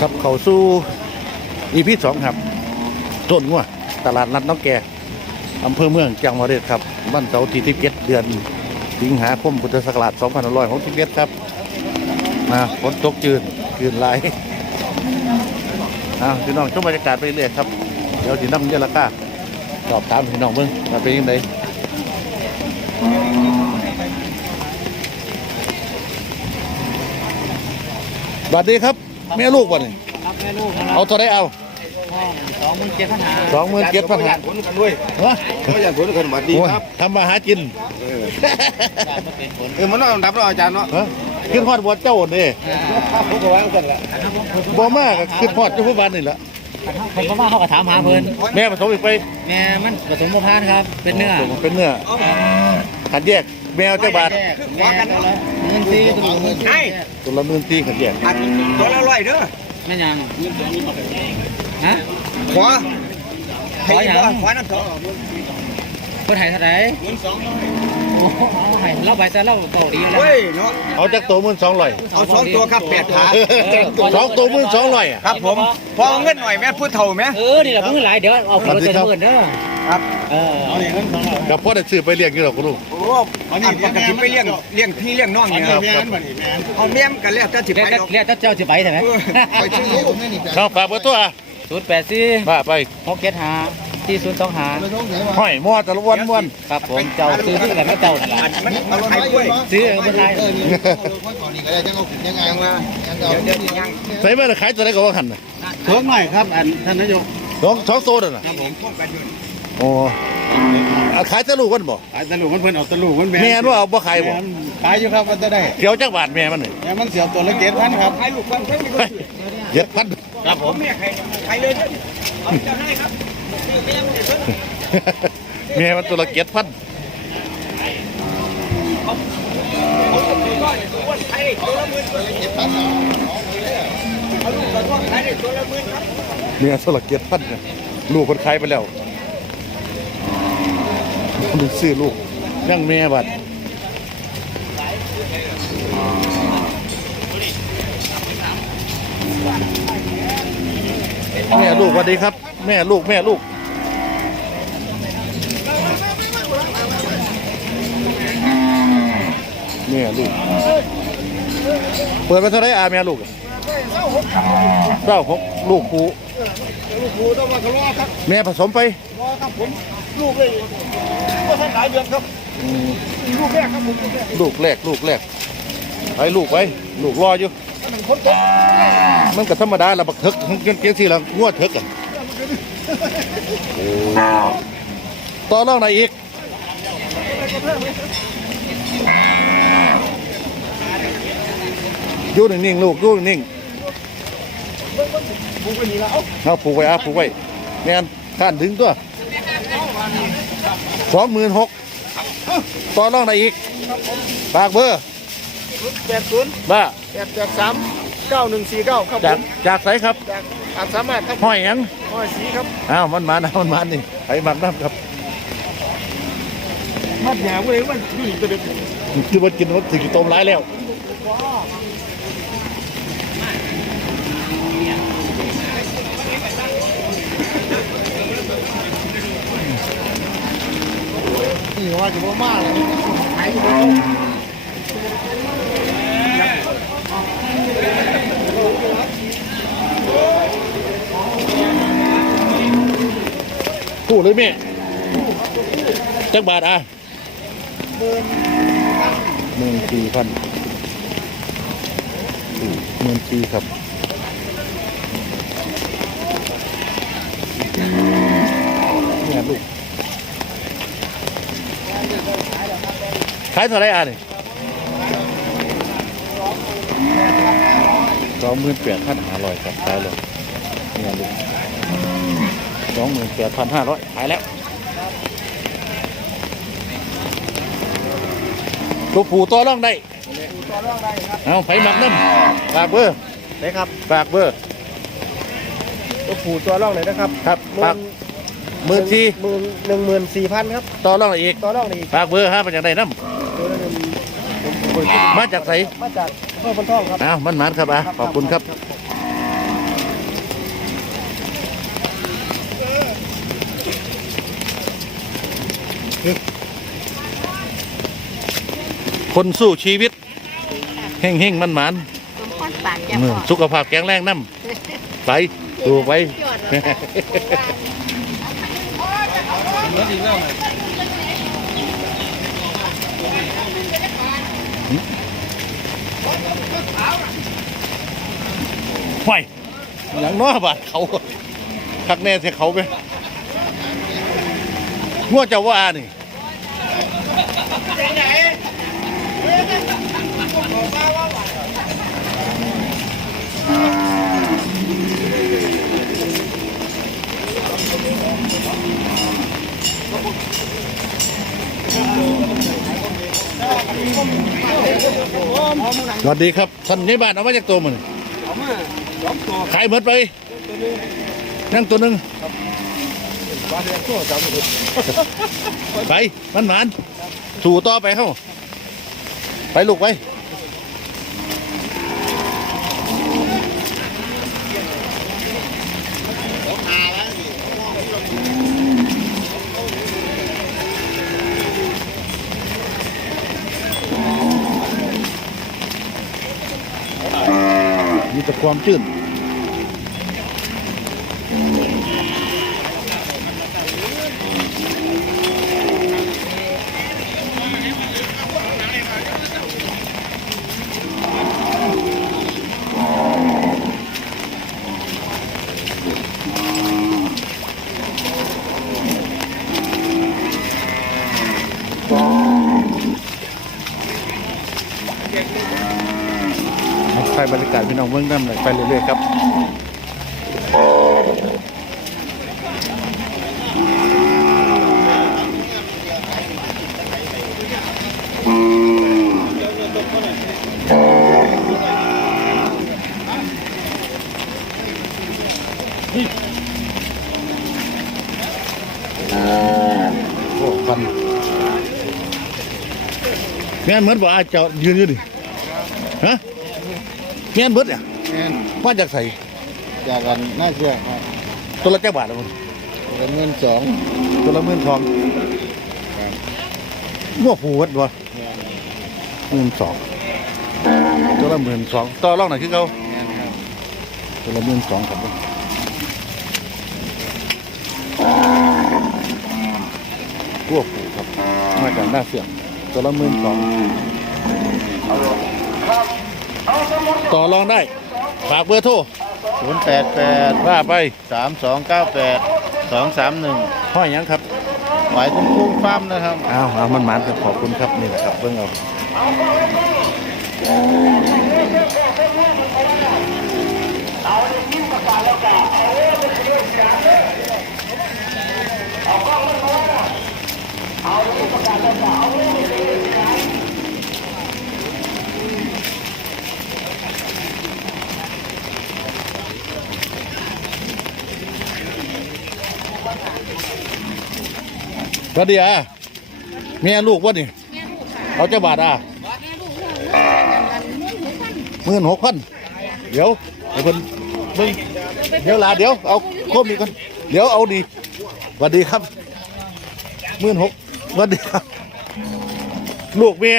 ครับเขาสู่อีพีสองครับต้นงัวตลาดนัดน้องแกอำเภอเมืองจังหวัดเลยครับบ้านเสาที่ที่เก็ดเดือนสิงหาคมพุทธศักราช2567ครับมาฝนตกจืดจืดหลอ่าพี่น้องชมบรรยากาศไปเรื่อยครับ เดี๋ยวที่นั่งเยอะละก้าสอบถามพี่น้องเบิ่งว่าเป็นยังไงสวัสดีครับ แม่ลูกวันนี้รับแม่ลูกนะครัเอาเท่าไรเอาสองหมื่นเจ็ดพันหาสองหมื่นเจ็ดพันห้าผลกันด้วยวะไม่อยากผลกันหวัดดีครับทำมาหากินเออการมาเป็นผลเออมันน้องดับเราอาจารย์เนาะฮะขึ้นฮอดวัดเจ้านี่ผมก็วางกันแหละบ่มากก็ขึ้นฮอดเจ้าผู้บ้านนี่แหละผมก็ว่าเขาก็ถามหาเพิ่นแม่ผสมอีกไปแม่มันผสมโมพานครับ เป็นเนื้อเป็นเนื้อขันแยก แมวเจ้าบาทแม่ตัวละเงินซีตัวละเงินซีตัวละหมื่นตีขันแยกอันตัวละร้อยเด้อแม่ยังฮะขอขออย่างขอน้ำสองเพิ่นให้เท่าไหร่โอ้โหให้เราไปแต่เราเกาดีแล้วเฮ้ยเนาะเอาจากตัวหมื่นสองร้อยเอาสองตัวครับแปดขาสองตัวหมื่นสองร้อยอะครับผมพอเอาเงินหน่อยแม่พูดเท่าไหมเออนี่แหละเพิ่งหลายเดี๋ยวเอาคนละเจ็ดหมื่นเด้อครับ เออเอาเงินสองร้อยกับพ่อได้ซื้อไปเลี้ยงกี่หรอกคุณลุง โอ้อันปกติไปเลี้ยงเลี้ยงพี่เลี้ยงน้องเนี่ยครับครับเอาเมียมกันแล้วจะจิบเรียไปกดอกเรียกเจ้าสิไปใช่ไหมไปชื่อผมนี่นี่เขาฝากเบอร์ตัวอะศูนย์แปดสี่มาไปหกเจ็ดห้าที่ศูนย์สองห้าห้อยม้อตะละวันม้วนครับผมเจ้าซื้อที่ไหนไม่เจ้านั่นแหละอันมันเอาไข่กล้วยซื้อเออไม่ได้เดี๋ยวเดี๋ยวยังใส่มาขายตัวไหนก็ว่าหันน่ะเพิ่มหน่อยครับ อันท่านนายกสองสองโซนน่ะครับผมป้องกันอยู่ โอ้อะขายแตะลูกกันบ่ ขายตะลุมันเพิ่นเอาตะลุมันแม่นว่าเอาบ่ขายบ่ แม่นขายอยู่ครับมันจะได้เกี่ยวจักบาทแม่มันนี่แม่มันเสียตัวละเจ็ดพันครับใครลูกคนใครไม่รู้เจ็ดพันครับผมแม่ใครใครเลยเด้อเอาเจ้าให้ครับเมียมันตัวละเกียดพันใครตัวละหมื่นตัวละเจ็ดพันเอาลูกกระท้อนใครตัวละหมื่นครับเมียตัวละเกียดพันเนี่ยลูกคนขายไปแล้ว ดูซื้อลูกยังแม่บัดแม่ลูกสวัสดีครับ แม่ลูกแม่ลูกแม่ลูก เปิดมาเท่าไหรอาแม่ลูกเจ้าหกลูกผูลูกครูต้องมาทะเลาะครับแม่ผสมไปรอครับผมลูกเลยก็สัก หลายเดือนครับลูกแรกครับผมลูกแรกลูกแรกลูกแรกไปลูกไปลูกรออยู่หนึ่งคนตกมันก็ธรรมดาละบักเถิกเกี้ยงสิละงวดเถิกอะโอ้ต่อรองไหนอีกอยู่นิ่งๆลูกอยู่นิ่งผูกไปนี่แล้วเอ้าๆเอาผูกไว้เอาผูกไว้แม่นข้านถึงตัว สองหมื่นหกต่อรองไหนอีกฝากเบอร์แปดศูนย์บ้าแปดแปดสามเก้าหนึ่งสี่เก้าครับผจากมจากไสครับจากอาจสามารถครับห้อยหยังห้อยสีครับอ้าวมันมานะมันมานี่ไปมักน้ำครับมัดแหวเลยมันอยู่ตัวเด็กคือว่ากินว่าถึงต้มร้ายแล้ว นี่ว่าจะว่มาเลยขายอยู่บนพูดเลยแม่จักบาทอะหมื่นสี่พันหมื่นสี่ครับเนี่ยลูก ขายเท่าไหรอะนี่สองหมื่นแปดพันห้าร้อยครับขายเลยเนี่ยลูกสองหมื่นแปดพันห้าร้อยขายแล้วลูกผูตัวร่องได้ตัวเรื่องใดครับเอาไผหมักน้ำฝากเบอร์ได้ครับฝากเบอร์ตัวผูตัวร่องเลยนะครับ ครับฝาก หมื่นสี่หมื่นหนึ่งหมื่นสี่พันครับต่อรองอะไรอีกต่อรองอะไรอีกฝากเบอร์ฮะเป็นอย่างไรน้ำมาจากไสมาจากเพื่อพนท่องครับอ้าวมันมานครับอะขอบคุณครับคนสู้ชีวิตเฮ่งเฮ่งมันมันสุขภาพแข็งแรงน้ำไปดูไป ไฟอย่างน้อยบาดเขาคักแน่เส่เขาไปงัวเจะว่านี่ สวัสดีครับท่านในบ้านเอามาจากตัวมันขายหมดไปนั่งตัวหนึ่งไปมันหมานสู่ต่อไปเข้าไปลูกไป มีแต่ความจืด บรรยากาศพี่น้องเมืองน้ำหน่อยไปเรื่อยๆครับโอ้ฟันแม่เหมือนว่าอาจจะยืนอยู่ดิฮะ แม่นเบิดเนี่ยแม่นมาจากใส่จากกันน่าเชื่อครับตัวละเจ้าบาทละมึงเป็นเงินสองตัวละหมื่นทองมั่วผูวัดวะหมื่นสองตัวละหมื่นสองต่อรองหน่อยคือเขาแม่นครับตัวละหมื่นสองครับผมมั่วผูครับมาจากหน้าเสื่อมตัวละหมื่นสองต่อ รองได้ ฝากเบอร์โทรศูนย์แปดแปดว่าไปสามสองเก้าแปดสองสามหนึ่งห้อยหยังครับ หมายถึงคุ้งฟ้าร์มนะครับอ้าวเอามันหมันครับขอบคุณครับนี่แหละครับเบิ่งเอา สวัสดีอะเมียลูกวะนี่แม่ลูกค่ะเอาเจ้าบาทอะแม่ลูกเรื่องเงินกันเงินหกพันหมื่นหกพันเดี๋ยวเดี๋ยวเพิ่นเบิ่งเดี๋ยวลาเดี๋ยวเอาโคมอีกก่อนเดี๋ยวเอาดีสวัสดีครับหมื่นหกสวัสดีครับ ลูกเมีย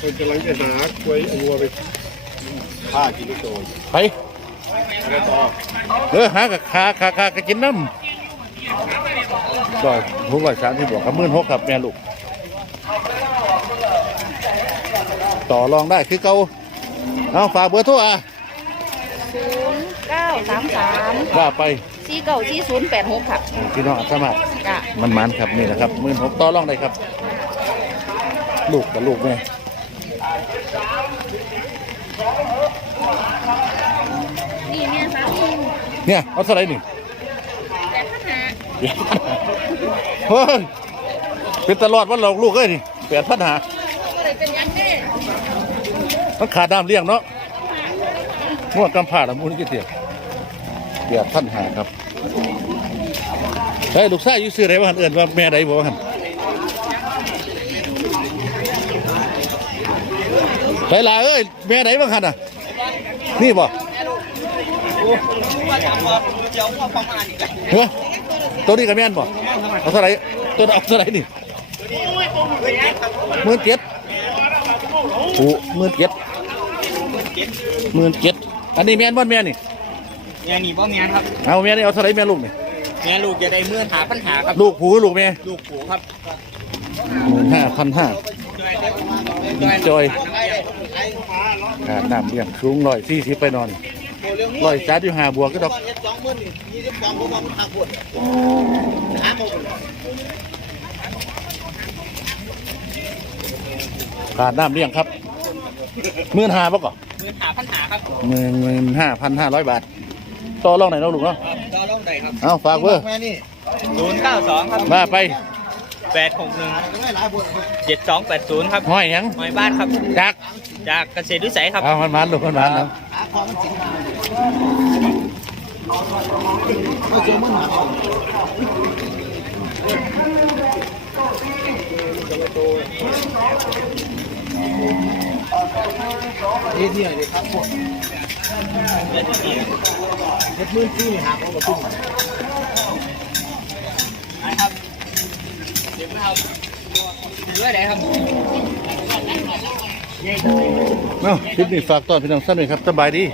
เป็นกำลังจะหาควยอัวไปฆ่ากินลูกโตไปเออหากับคาคาคาก็กินน้ำ ดอยหกร้อยสามที่บอกกับหมื่นหกครับแม่ลูก ต่อรองได้คือเก่าเอาฝากเบอร์โทรอะศูนย์เก้าสามสามว่าไปสี่เก้าสี่ศูนย์แปดหกค่ะพี่น้องอัศมาศจ้ะมันมันครับนี่นะครับหมื่นหกต่อรองได้ครับ ลูกกับลูกแม่นี่แม่สามหนึ่งเนี่ยเอาเท่าไหร่นี่แปดพันห้า เดี๋ยวเฮ้ยเป็นตลอดวันหลอกลูกเอ้ยนี่แปดพันหาก็เลยเป็นยังไงมันขาดน้ำเลี้ยงเนาะงวดกำผ่าละมุนกี่เตียแปดพันหาครับเฮ้ยลูกชายอยู่ซื้ออะไรบ้างเอิญว่าแม่ใดบอกว่าหันไหนล่ะเอ้ยแม่ใดบ้างหันอะ นี่บ่เฮ้ย ตัวนี้กับแม่นบ่เอาเท่าไหร่ตัวเอาเท่าไหร่นี่หมื่นเจ็ดผูหมื่นเจ็ดหมื่นเจ็ดอันนี้แม่นบ่แม่นี่แม่นี่บ่แม่นครับเอาแม่นี่เอาเท่าไหรแม่ลูกนี่แม่ลูกจะได้เมื่อหาปัญหาครับลูกผูหรือลูกแม่ลูกผูครับหมื่นห้าพันห้าจอยขาดน้ำเลี้ยงสูงร้อยสี่สิบไปนอน ร้อยสามอยู่ห้าบวกก็ดอกสองหมื่นยี่สิบสองผมว่ามันหักหมดหาหมดขาดน้ำเลี้ยงครับหมื่นห้าป่ะก่อนเมื่อหาปัญหาครับหมื่นหมื่นห้าพันห้าร้อยบาทต่อรองไหนอยเนาะลูกเนาะก็ลงได้ครับเอาฝากเบอร์แม่นี่ศูนย์เก้าสองครับมาไปแปดหกหนึ่งไม่หลายบทเจ็ดสองแปดศูนย์ครับห้อยหยังหอยบ้านครับจักจากเกษตรวิสัยครับเอามันมันลูกมันมันเนาะหา ความมันสิงมาไม่เจอมันหาเอ๊ะเนี่ยเดี๋ยครับพวกเจ็ดหมื่นสี่หาของกระตุ้นนะครับเดี๋ยวครับถือไว้ไหนครับ เนาะคลิปนี้ฝากตอนพี่น้องสั้นหน่อยครับสบายดี